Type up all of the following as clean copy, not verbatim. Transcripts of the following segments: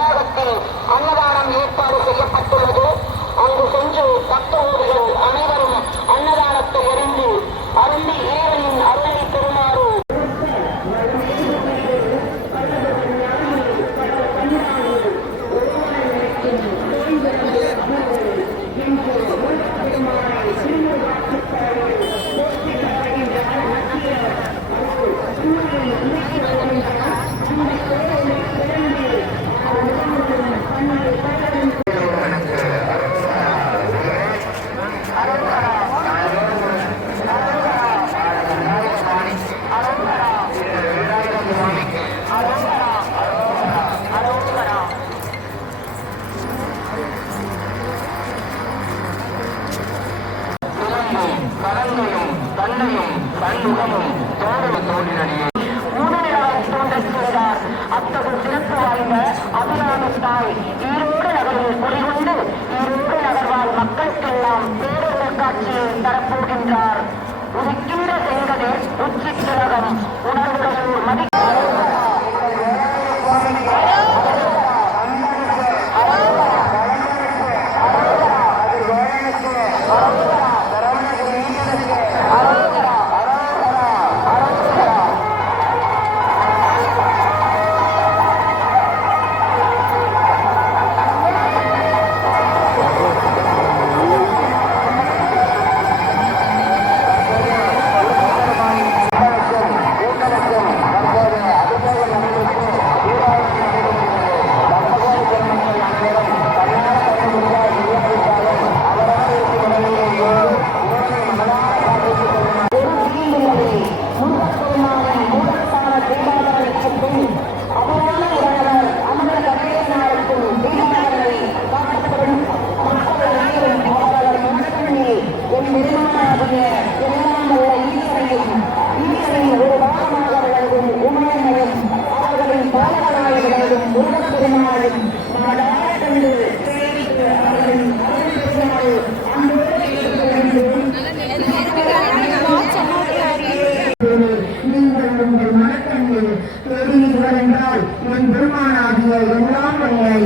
வளாகத்தில் அன்னதானம் ஏற்பாடு செய்யப்பட்டுள்ளது. அங்கு சென்று பக்தர்கள் அனைவரும் அன்னதானத்தை அருந்தி இறைவனின் அருளை பெறுமாறு கடந்தையும் தன்னையும் தன்முகமும் தோன்றினடியே ஊடகங்களை தோன்றச் செய்தார். அத்தகு சிறப்பு வாய்ந்த அபிராமத்தாய் ஈரோடு நகரில் குடிகொண்டு ஈரோடு நகர்வாழ் மக்களுக்கெல்லாம் பேரொரு காட்சியை தரப்போகின்றார். உதிக்கின்ற செங்கதிர் உச்சி திலகம் உணர்வுகள் மதி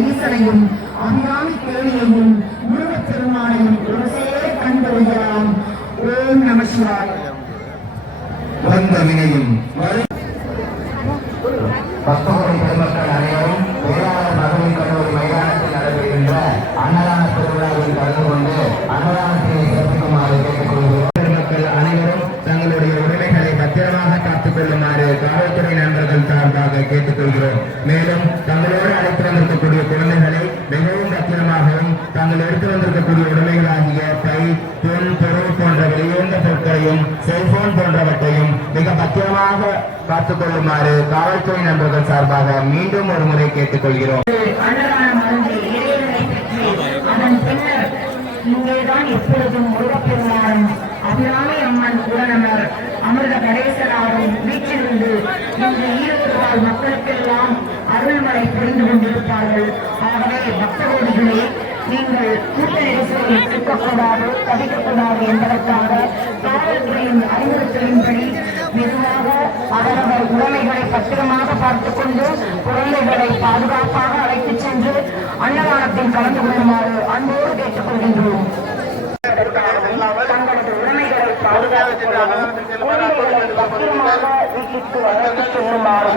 ஈசனையும் அபிராமி தேவியையும் முருகப் பெருமானையும் ஒரு சேர கண்டறியலாம். ஓம் நம சிவாய. வந்த வினையும் பக்தகோடி பெருமக்கள் அனைவரும் வேளாண் மகளிர் கல்லூரி மைதானத்தில் நடைபெறுகின்ற அன்னதான திருவிழாவில் கலந்து கொண்டு அன்னதானத்தை சிறப்பிக்குமாறு கேட்டுக்கொள்கிறோம். பெருமக்கள் அனைவரும் தங்களுடைய உரிமைகளை பத்திரமாக காத்துக் கொள்ளுமாறு காவல்துறை நண்பர்கள் சார்பாக கேட்டுக்கொள்கிறோம். மேலும் தங்களோடு அழைத்து வந்திருக்கக்கூடிய குழந்தைகளை மிகவும் பத்திரமாகவும் தாங்கள் எடுத்து வந்திருக்கக்கூடிய உடைமைகளாகிய பை, பொன், பொருள் போன்ற வெளியுறந்த பொருட்களையும் செல்போன் போன்றவற்றையும் மிக பத்திரமாக காத்துக் கொள்ளுமாறு காவல்துறை நண்பர்கள் சார்பாக மீண்டும் ஒரு முறை கேட்டுக்கொள்கிறோம். இங்கேதான் எப்பொழுதும் முருகப்பெருமானும் அபிராமி அம்மன் உடனமர் அமிர்த கணேசனாரும் வீட்டிலிருந்து இன்று ஈரோடு வாழ் மக்களுக்கெல்லாம் அருள்மழை புரிந்து கொண்டிருப்பார்கள். ஆகவே பக்தகோடிகளே, நீங்கள் கூட்ட நெரிசலில் சிக்கக்கூடாது, தவிக்கக்கூடாது என்பதற்காக காவல்துறையின் அறிவுறுத்தலின்படி மெதுவாக அவரவர் உடைமைகளை பத்திரமாக பார்த்துக் கொண்டு குழந்தைகளை பாதுகாப்பாக அழைத்துச் சென்று அன்னதானத்தில் கலந்து கொள்ளுமாறு அன்போடு கேட்டுக்கொள்கின்றோம். தங்களது உடைமைகளை பாதுகாத்துக் பத்திரமாக வீட்டிற்கு அழைத்துச் செல்லுமாறு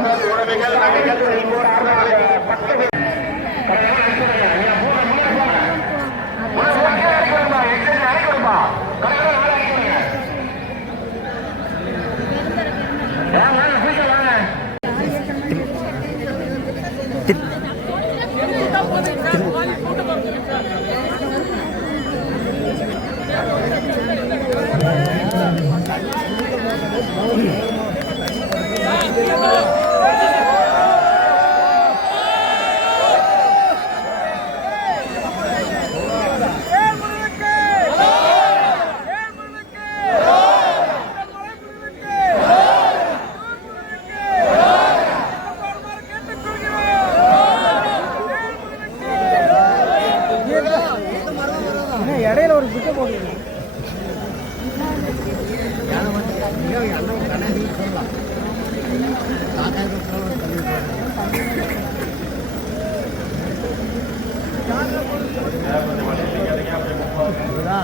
இடையில ஒரு புக்க போடுங்க. ஆ